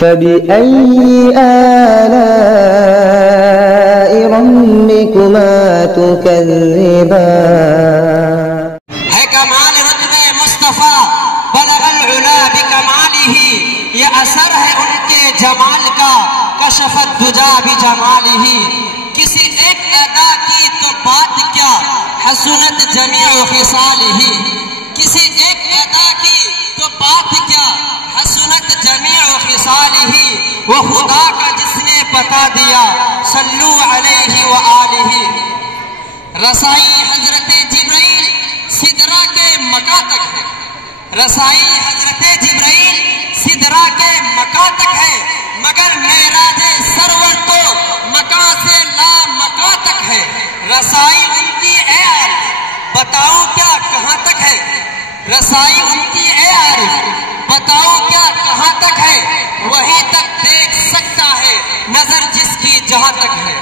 فبأي آلاء ربكما تكذبان ہے کمال رتبہ مصطفیٰ بلغ العلا بکمالہ، یہ اثر ہے ان کے جمال کا، کشف الدجا بجمالہ، کسی ایک ادا کی تو بات کیا، حسنت جمیع خصالہ، کسی ایک ادا کی تو بات کیا، حسنت جمیع خصالہ، وہ خدا کا جس نے بتا دیا، صلو علیہ وآلہ۔ رسائی حضرت جبرائیل سدرہ کے مکہ تک ہے، رسائی حضرت جبرائیل سدرہ کے مکہ تک ہے، مگر معراج سرور تو مکہ سے لا مکہ تک ہے۔ رسائی ان کی اے عارف بتاؤ کیا کہاں تک ہے، رسائی ان کی اے عارف بتاؤ کیا کہاں تک ہے، وہیں تک دیکھ سکتا ہے نظر جس کی جہاں تک ہے۔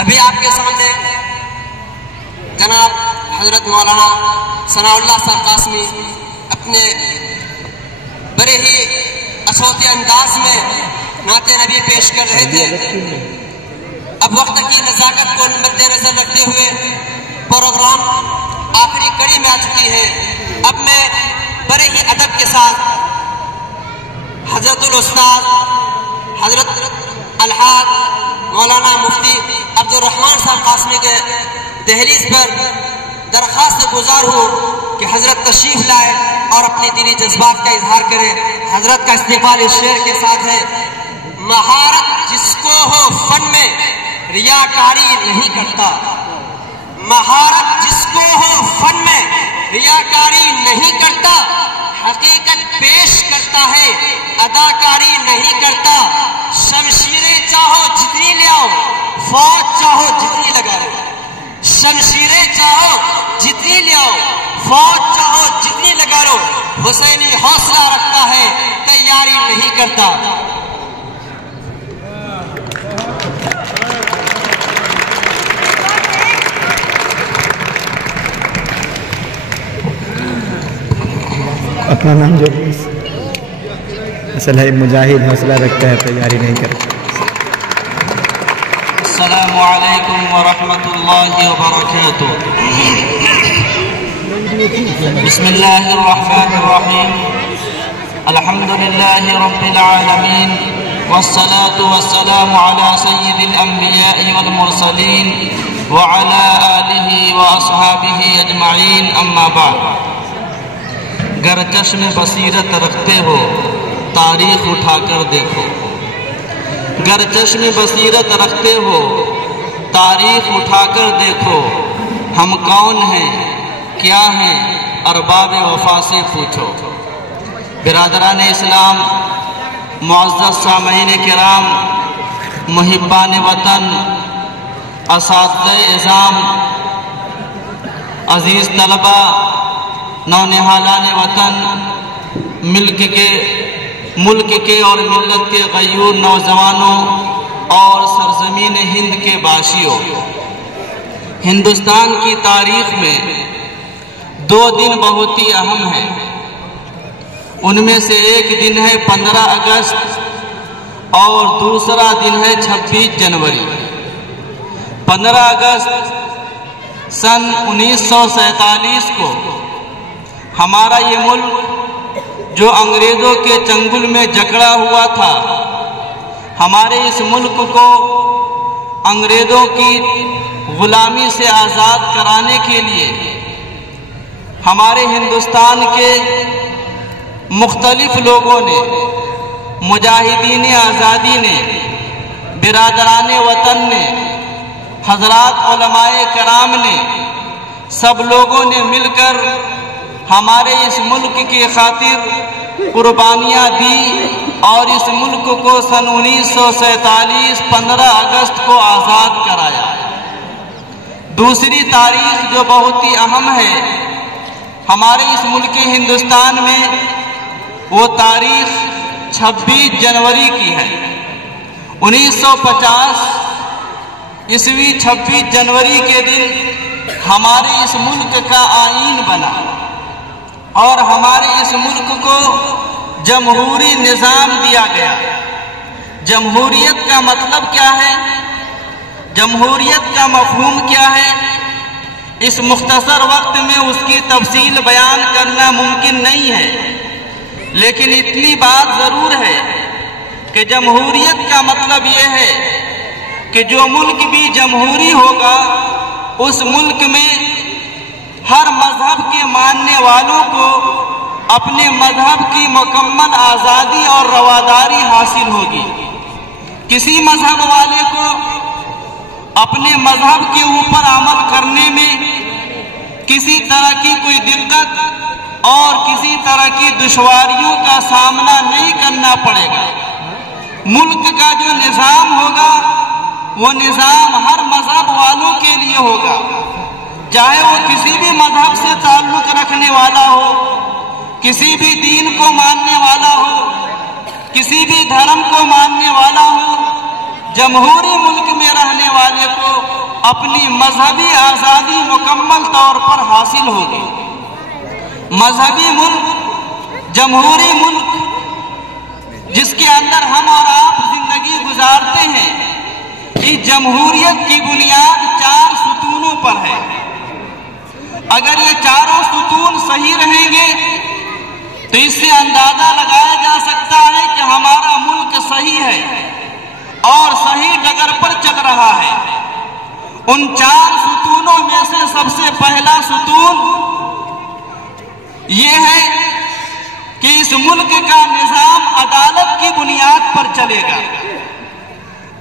ابھی آپ کے سامنے جناب حضرت مولانا ثناء اللہ صاحب قاسمی اپنے بڑے ہی اچھوتے انداز میں نعت نبی پیش کر رہے تھے۔ اب وقت کی نزاکت کو مد نظر رکھتے ہوئے پروگرام آخری کڑی میں آ چکی ہے۔ اب میں بڑے ہی ادب کے ساتھ حضرت الاستاذ حضرت الحاج مولانا مفتی عبد الرحمن صاحب قاسمی کے دہلیز پر درخواست گزار ہوں کہ حضرت تشریف لائے اور اپنی دلی جذبات کا اظہار کرے۔ حضرت کا استقبال اس شعر کے ساتھ ہے: مہارت جس کو ہو فن میں ریاکاری نہیں کرتا، مہارت جس کو ہو فن میں ریاکاری نہیں کرتا، حقیقت پیش کرتا ہے اداکاری نہیں کرتا، شمشیریں چاہو جتنی لے آؤ، فوج چاہو جتنی لگا لو، شمشیریں چاہو جتنی لے آؤ، فوج چاہو جتنی لگا لو، حسینی حوصلہ رکھتا ہے تیاری نہیں کرتا۔ اپنا نام جو اصل ہے مجاہد، حوصلہ رکھتا ہے تیاری نہیں کرتا۔ السلام علیکم ورحمۃ اللہ وبرکاتہ۔ بسم اللہ الرحمن الرحیم، الحمد للہ رب العالمین، والصلاة والسلام على سید الانبیاء والمرسلین وعلى آلہ واصحابہ اجمعین، اما بعد۔ گر چشم بصیرت رکھتے ہو تاریخ اٹھا کر دیکھو، گر چشم بصیرت رکھتے ہو تاریخ اٹھا کر دیکھو، ہم کون ہیں کیا ہیں ارباب وفا سے پوچھو۔ برادران اسلام، معزز سامعین کرام، محبان وطن، اساتذہ اعظام، عزیز طلبہ، نونہالان وطن، ملک کے اور ملت کے غیور نوجوانوں اور سرزمین ہند کے باشیوں، ہندوستان کی تاریخ میں دو دن بہت ہی اہم ہیں۔ ان میں سے ایک دن ہے 15 اگست اور دوسرا دن ہے 26 جنوری۔ 15 اگست سن 1947 کو ہمارا یہ ملک جو انگریزوں کے چنگل میں جکڑا ہوا تھا، ہمارے اس ملک کو انگریزوں کی غلامی سے آزاد کرانے کے لیے ہمارے ہندوستان کے مختلف لوگوں نے، مجاہدین آزادی نے، برادران وطن نے، حضرات علماء کرام نے، سب لوگوں نے مل کر ہمارے اس ملک کی خاطر قربانیاں دی اور اس ملک کو سن 1947 15 اگست کو آزاد کرایا۔ دوسری تاریخ جو بہت ہی اہم ہے ہمارے اس ملک ہندوستان میں، وہ تاریخ 26 جنوری کی ہے۔ 1950 عیسوی 26 جنوری کے دن ہمارے اس ملک کا آئین بنا اور ہمارے اس ملک کو جمہوری نظام دیا گیا۔ جمہوریت کا مطلب کیا ہے؟ جمہوریت کا مفہوم کیا ہے؟ اس مختصر وقت میں اس کی تفصیل بیان کرنا ممکن نہیں ہے، لیکن اتنی بات ضرور ہے کہ جمہوریت کا مطلب یہ ہے کہ جو ملک بھی جمہوری ہوگا اس ملک میں ہر مذہب کے ماننے والوں کو اپنے مذہب کی مکمل آزادی اور رواداری حاصل ہوگی۔ کسی مذہب والے کو اپنے مذہب کے اوپر عمل کرنے میں کسی طرح کی کوئی دقت اور کسی طرح کی دشواریوں کا سامنا نہیں کرنا پڑے گا۔ ملک کا جو نظام ہوگا وہ نظام ہر مذہب والوں کے لیے ہوگا، چاہے وہ کسی بھی مذہب سے تعلق رکھنے والا ہو، کسی بھی دین کو ماننے والا ہو، کسی بھی دھرم کو ماننے والا ہو۔ جمہوری ملک میں رہنے والے کو اپنی مذہبی آزادی مکمل طور پر حاصل ہوگی۔ مذہبی ملک، جمہوری ملک جس کے اندر ہم اور آپ زندگی گزارتے ہیں، اس جمہوریت کی بنیاد 4 ستونوں پر ہے۔ اگر یہ چاروں ستون صحیح رہیں گے تو اس سے اندازہ لگایا جا سکتا ہے کہ ہمارا ملک صحیح ہے اور صحیح ڈگر پر چل رہا ہے۔ ان 4 ستونوں میں سے سب سے پہلا ستون یہ ہے کہ اس ملک کا نظام عدالت کی بنیاد پر چلے گا۔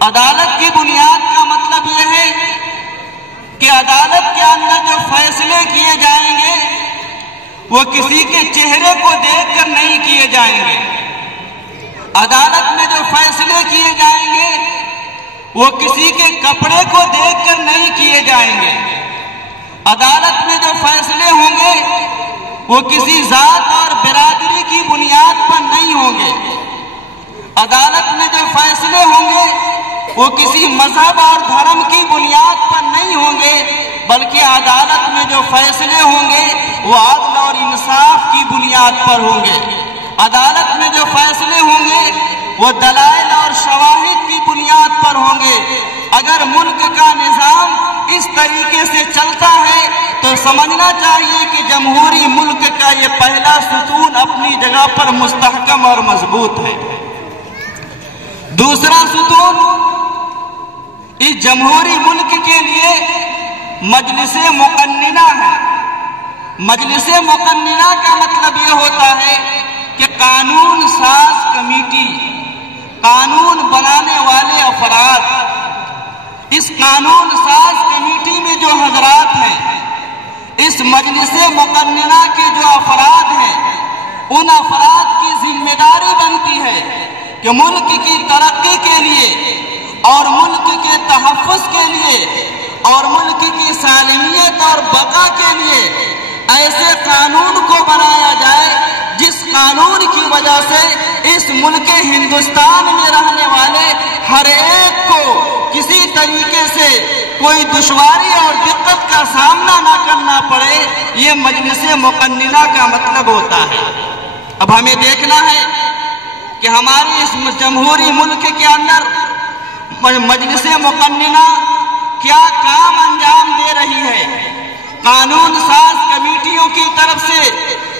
عدالت کی بنیاد کا مطلب یہ ہے کہ عدالت کے اندر جو فیصلے کیے جائیں گے وہ کسی کے چہرے کو دیکھ کر نہیں کیے جائیں گے۔ عدالت میں جو فیصلے کیے جائیں گے وہ کسی کے کپڑے کو دیکھ کر نہیں کیے جائیں گے۔ عدالت میں جو فیصلے ہوں گے وہ کسی ذات اور برادری کی بنیاد پر نہیں ہوں گے۔ عدالت میں جو فیصلے ہوں گے وہ کسی مذہب اور دھرم کی بنیاد پر نہیں ہوں گے، بلکہ عدالت میں جو فیصلے ہوں گے وہ عدل اور انصاف کی بنیاد پر ہوں گے۔ عدالت میں جو فیصلے ہوں گے وہ دلائل اور شواہد کی بنیاد پر ہوں گے۔ اگر ملک کا نظام اس طریقے سے چلتا ہے تو سمجھنا چاہیے کہ جمہوری ملک کا یہ پہلا ستون اپنی جگہ پر مستحکم اور مضبوط ہے۔ دوسرا ستون اس جمہوری ملک کے لیے مجلس مقننہ ہے۔ مجلس مقننہ کا مطلب یہ ہوتا ہے کہ قانون ساز کمیٹی، قانون بنانے والے افراد، اس قانون ساز کمیٹی میں جو حضرات ہیں، اس مجلس مقننہ کے جو افراد ہیں، ان افراد کی ذمہ داری بنتی ہے کہ ملک کی ترقی کے لیے اور ملک کے تحفظ کے لیے اور ملک کی سالمیت اور بقا کے لیے ایسے قانون کو بنایا جائے جس قانون کی وجہ سے اس ملک ہندوستان میں رہنے والے ہر ایک کو کسی طریقے سے کوئی دشواری اور دقت کا سامنا نہ کرنا پڑے۔ یہ مجلس مقننہ کا مطلب ہوتا ہے۔ اب ہمیں دیکھنا ہے کہ ہمارے اس جمہوری ملک کے اندر مجلس مقننہ کیا کام انجام دے رہی ہے۔ قانون ساز کمیٹیوں کی طرف سے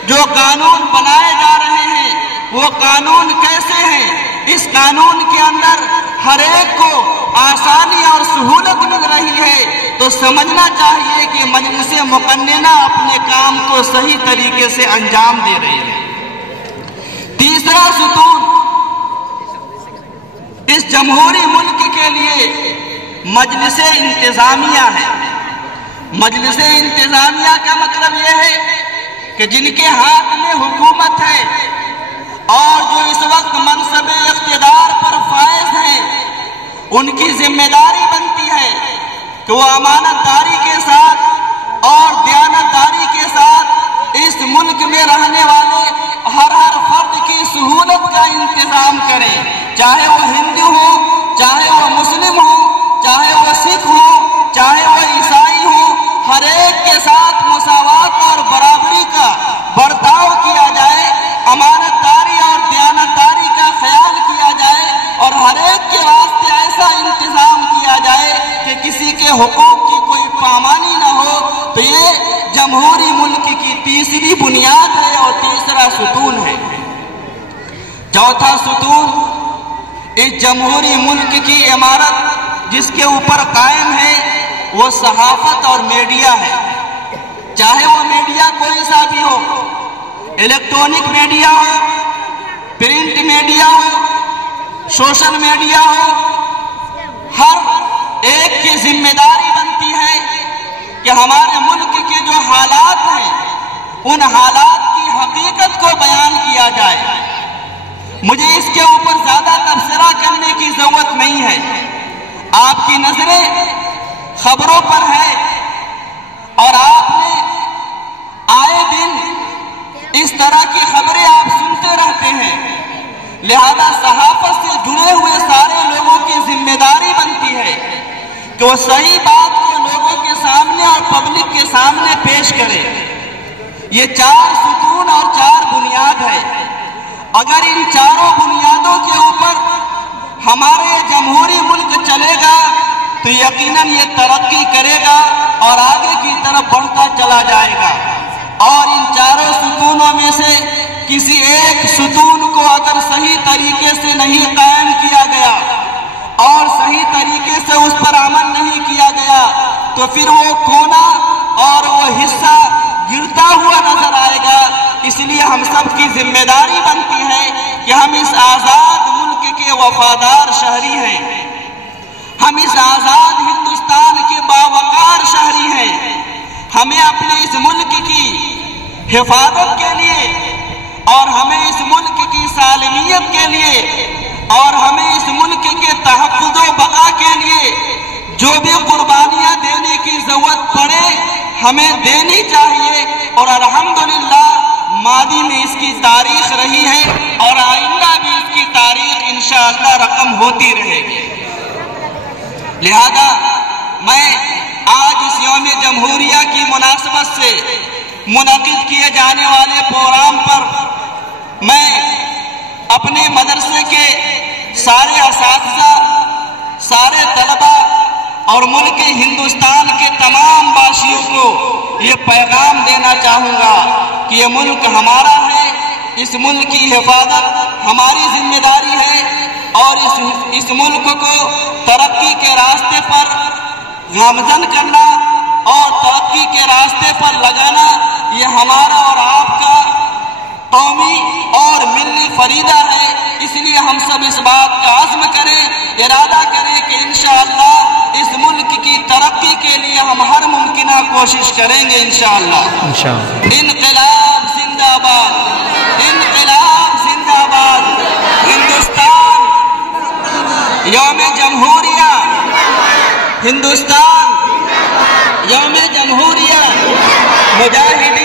جو قانون بنائے جا رہے ہیں وہ قانون کیسے ہیں؟ اس قانون کے اندر ہر ایک کو آسانی اور سہولت مل رہی ہے تو سمجھنا چاہیے کہ مجلس مقننہ اپنے کام کو صحیح طریقے سے انجام دے رہی ہے۔ تیسرا ستون اس جمہوری ملک کے لیے مجلس انتظامیہ ہے۔ مجلس انتظامیہ کا مطلب یہ ہے کہ جن کے ہاتھ میں حکومت ہے اور جو اس وقت منصب اقتدار پر فائز ہیں، ان کی ذمہ داری بنتی ہے کہ وہ امانت داری کے ساتھ اور دیانت داری کے ساتھ اس ملک میں رہنے والے ہر فرد کی سہولت کا انتظام کریں، چاہے وہ ہندو ہو، چاہے وہ مسلم ہو، چاہے وہ سکھ ہو، چاہے وہ عیسائی ہو، ہر ایک کے ساتھ مساوات اور برابری کا برتاؤ کیا جائے، امانت داری اور چوتھا ستون اس جمہوری ملک کی عمارت جس کے اوپر قائم ہے وہ صحافت اور میڈیا ہے. چاہے وہ میڈیا کوئی سا بھی ہو، الیکٹرونک میڈیا ہو، پرنٹ میڈیا ہو، سوشل میڈیا ہو، ہر ایک کی ذمہ داری بنتی ہے کہ ہمارے ملک کے جو حالات ہیں ان حالات کی حقیقت کو بیان کیا جائے. مجھے اس کے اوپر زیادہ تبصرہ کرنے کی ضرورت نہیں ہے. آپ کی نظریں خبروں پر ہے اور آپ نے آئے دن اس طرح کی خبریں آپ سنتے رہتے ہیں. لہذا صحافت سے جڑے ہوئے سارے لوگوں کی ذمہ داری بنتی ہے کہ وہ صحیح بات کو لوگوں کے سامنے اور پبلک کے سامنے پیش کرے. یہ 4 ستون اور 4 بنیاد ہے. اگر ان چاروں بنیادوں کے اوپر ہمارے جمہوری ملک چلے گا تو یقیناً یہ ترقی کرے گا اور آگے کی طرف بڑھتا چلا جائے گا. اور ان چاروں ستونوں میں سے کسی ایک ستون کو اگر صحیح طریقے سے نہیں قائم کیا گیا اور صحیح طریقے سے اس پر عمل نہیں کیا گیا تو پھر وہ کونا اور وہ حصہ گرتا ہوا نظر آئے گا. اس لیے ہم سب کی ذمہ داری بنتی ہے کہ ہم اس آزاد ملک کے وفادار شہری ہیں. ہم اس آزاد ہندوستان کے باوقار شہری ہیں. ہمیں اپنے اس ملک کی حفاظت کے لیے اور ہمیں اس ملک کی سالمیت کے لیے اور ہمیں اس ملک کے تحفظ و بقا کے لیے جو بھی قربانیاں دینے کی ضرورت پڑے ہمیں دینی چاہیے. اور الحمدللہ ماضی میں اس کی تاریخ رہی ہے اور آئندہ بھی اس کی تاریخ انشاءاللہ رقم ہوتی رہے گی. لہذا میں آج اس یوم جمہوریہ کی مناسبت سے منعقد کیے جانے والے پروگرام پر میں اپنے مدرسے کے سارے اساتذہ، سارے طلبہ اور ملک ہندوستان کے تمام باشیوں کو یہ پیغام دینا چاہوں گا کہ یہ ملک ہمارا ہے. اس ملک کی حفاظت ہماری ذمہ داری ہے اور اس ملک کو ترقی کے راستے پر گامزن کرنا اور ترقی کے راستے پر لگانا یہ ہمارا اور آپ کا قومی اور ملی فریضہ ہے. اس لیے ہم سب اس بات کا عزم کریں، ارادہ کریں کہ انشاءاللہ اس ملک کی ترقی کے لیے ہم ہر ممکنہ کوشش کریں گے انشاءاللہ. انقلاب زندہ باد، انقلاب زندہ باد. ہندوستان یوم جمہوریہ، ہندوستان یوم جمہوریہ. مجاہدین